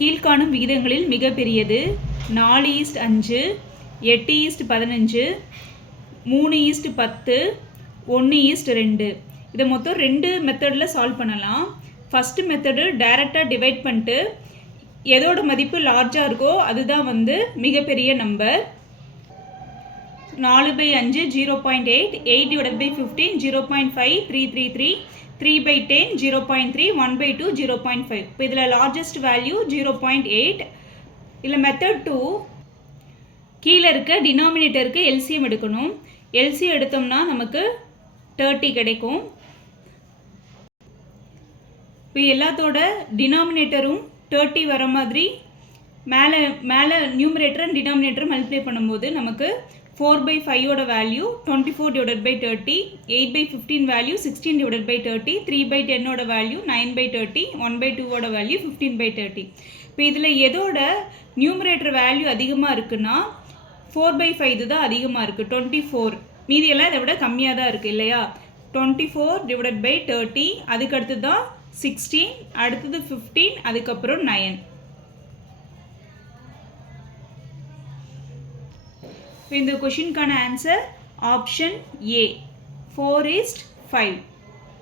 கீழ்காணும் விகிதங்களில் மிகப்பெரியது 4:5, 8:15, 3:10, 1:2. இதை மொத்தம் 2 மெத்தடில் சால்வ் பண்ணலாம். ஃபஸ்ட்டு மெத்தடு டைரெக்டாக டிவைட் பண்ணிட்டு எதோட மதிப்பு லார்ஜாக இருக்கோ அதுதான் மிகப்பெரிய நம்பர். 4/5 0.8, 8/15 0.5, 333, 3/10 0.3, 1/2 0.5. இப்போ இதில் லார்ஜஸ்ட் வேல்யூ 0.8. இல்லை மெத்தட் 2, கீழே இருக்க டினாமினேட்டருக்கு எல்சிஎம் எடுக்கணும். எல்சிஎம் எடுத்தோம்னா நமக்கு 30 கிடைக்கும். இப்போ எல்லாத்தோட டினாமினேட்டரும் 30 வர மாதிரி மேலே நியூமரேட்டர் அண்ட் டினாமினேட்டர் மல்டிப்ளை பண்ணும்போது நமக்கு 4/5 வேல்யூ 24/30, 8/15 வேல்யூ 16/30, 3/10 வேல்யூ 9/30, 1/2 வேல்யூ 15/30. இப்போ இதில் எதோட நியூமரேட்டர் வேல்யூ அதிகமாக இருக்குன்னா 4/5 தான் அதிகமாக இருக்குது, 24. மீதியெல்லாம் இதை விட கம்மியாக தான் இருக்குது இல்லையா? 24/30, அதுக்கடுத்து தான் 16, அடுத்தது 15, அதுக்கப்புறம் 9. இந்த கொஷினுக்கான ஆன்சர் ஆப்ஷன் ஏ 4:5.